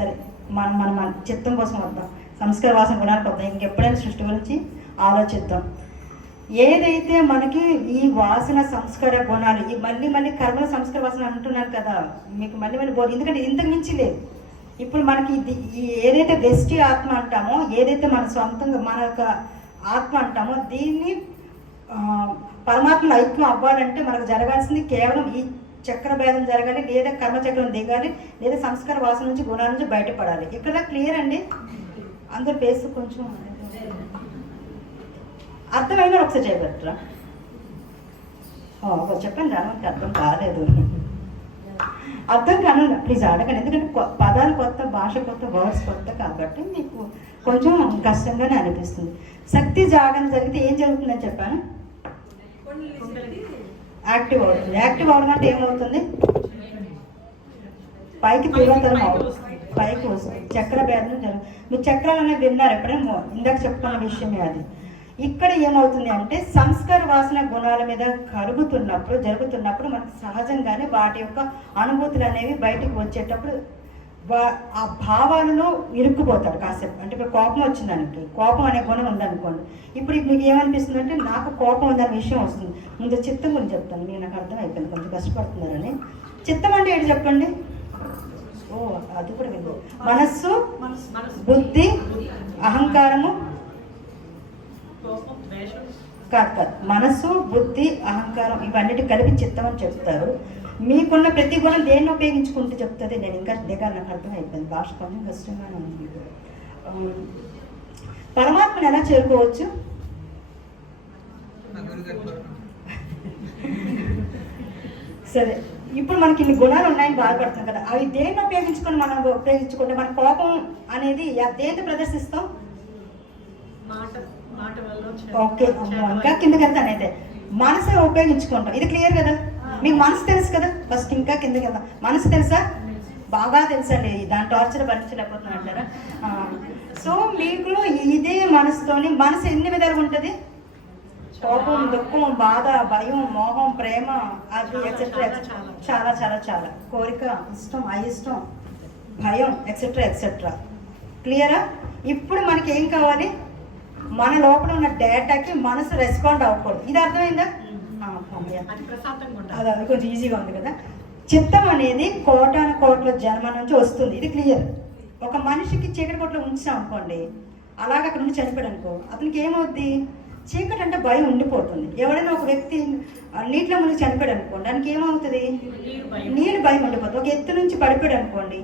సరే మన చిత్తం కోసం వద్దాం, సంస్కార వాసన గుణానికి వద్దాం. ఇంకెప్పుడైనా సృష్టి గురించి ఆలోచిద్దాం. ఏదైతే మనకి ఈ వాసన సంస్కార గుణాలు, ఈ మళ్ళీ కర్మల సంస్కార వాసన అంటున్నారు కదా, మీకు మళ్ళీ బోధ, ఎందుకంటే ఇంతకు మించి లేదు. ఇప్పుడు మనకి ఈ ఏదైతే దృష్టి ఆత్మ అంటామో, ఏదైతే మన సొంతంగా మన యొక్క ఆత్మ అంటామో, దీన్ని పరమాత్మలో ఐక్యం అవ్వాలంటే మనకు జరగాల్సింది కేవలం ఈ చక్ర భేదం జరగాలి, లేదా కర్మచక్రం దిగాలి, లేదా సంస్కార వాసన నుంచి గుణాల నుంచి బయటపడాలి. ఇక్కడ క్లియర్ అండి? అందరూ పేసు కొంచెం అర్థమైనా ఒకసారి చేయబెట్టరా? చెప్పండి, రావడానికి అర్థం కాలేదు, అర్థం కాను ప్లీజ్ అడగండి. ఎందుకంటే పదాలు కొత్త, భాష కొత్త, వర్డ్స్ కొత్త కాబట్టి మీకు కొంచెం కష్టంగానే అనిపిస్తుంది. శక్తి జాగరణ జరిగితే ఏం జరుగుతుందని చెప్పాను? యాక్టివ్ అవుతుంది. యాక్టివ్ అవడం అంటే ఏమవుతుంది? పైకి తీవ్రతరం అవుతుంది, పైకి వస్తుంది. చక్ర భేదం జరుగుతుంది. మీరు చక్రాలు అనేది విన్నారు ఎప్పుడైనా? ఇందాక చెప్పుకున్న విషయమే అది. ఇక్కడ ఏమవుతుంది అంటే సంస్కార వాసన గుణాల మీద జరుగుతున్నప్పుడు మనకు సహజంగానే వాటి యొక్క అనుభూతులు అనేవి బయటకు వచ్చేటప్పుడు ఆ భావాలలో ఇరుక్కుపోతాడు కాసేపు. అంటే ఇప్పుడు కోపం వచ్చిందానికి, కోపం అనే గుణం ఉందనుకోండి. ఇప్పుడు మీకు ఏమనిపిస్తుంది అంటే నాకు కోపం ఉందనే విషయం వస్తుంది. ముందు చిత్తం గురించి చెప్తాను, నేను నాకు అర్థం అయిపోయింది, కొంచెం కష్టపడుతున్నారని. చిత్తం అంటే ఏంటి చెప్పండి? అది కూడా విందు. మనస్సు, బుద్ధి, అహంకారము కాదు. మనస్సు, బుద్ధి, అహంకారం ఇవన్నిటి కలిపి చిత్తం అని చెప్తారు. మీకున్న ప్రతి గుణం దేన్ని ఉపయోగించుకుంటూ చెప్తుంది. నేను ఇంకా దిగాలి, నాకు అర్థం అయిపోయింది, భాష కొంచెం కష్టంగానే ఉంది. పరమాత్మను ఎలా చేరుకోవచ్చు? సరే, ఇప్పుడు మనకి ఇన్ని గుణాలు ఉన్నాయని బాధపడుతున్నాం కదా, అవి దేన్ని ఉపయోగించుకుంటే మన కోపం అనేది దేంతో ప్రదర్శిస్తాం? ఓకే, ఇంకా కిందకి వెళ్తాను. అయితే మనసు ఉపయోగించుకుంటాం, ఇది క్లియర్ కదా? మీకు మనసు తెలుసు కదా? ఫస్ట్ ఇంకా కిందకి వెళ్దాం. మనసు తెలుసా? బాగా తెలుసండి, దాని టార్చర్ భరించలేకపోతున్నా అంటారా? సో మీకు ఇదే మనసుతోని, మనసు ఎన్ని విధాలుగా ఉంటుంది? కోపం, దుఃఖం, బాధ, భయం, మోహం, ప్రేమ, అది ఎక్సెట్రా చాలా చాలా చాలా, కోరిక, ఇష్టం, అయిష్టం, భయం, ఎక్సెట్రా ఎక్సెట్రా. క్లియరా? ఇప్పుడు మనకి ఏం కావాలి? మన లోపల ఉన్న డేటాకి మనసు రెస్పాండ్ అవ్వకూడదు. ఇది అర్థమైందా? అది కొంచెం ఈజీగా ఉంది కదా. చిత్తం అనేది కోటాను కోట్ల జన్మ నుంచి వస్తుంది, ఇది క్లియర్. ఒక మనిషికి చీకటి కోట్లో ఉంచాం అనుకోండి, అలాగే అక్కడ నుంచి చనిపోయాడు అనుకో, అతనికి ఏమవుద్ది? చీకటి అంటే భయం ఉండిపోతుంది. ఎవరైనా ఒక వ్యక్తి నీటిలో ముందు చనిపోయాడు అనుకోండి, దానికి ఏమవుతుంది? నీళ్ళు భయం ఉండిపోతుంది. ఒక ఎత్తు నుంచి పడిపోయాడు అనుకోండి,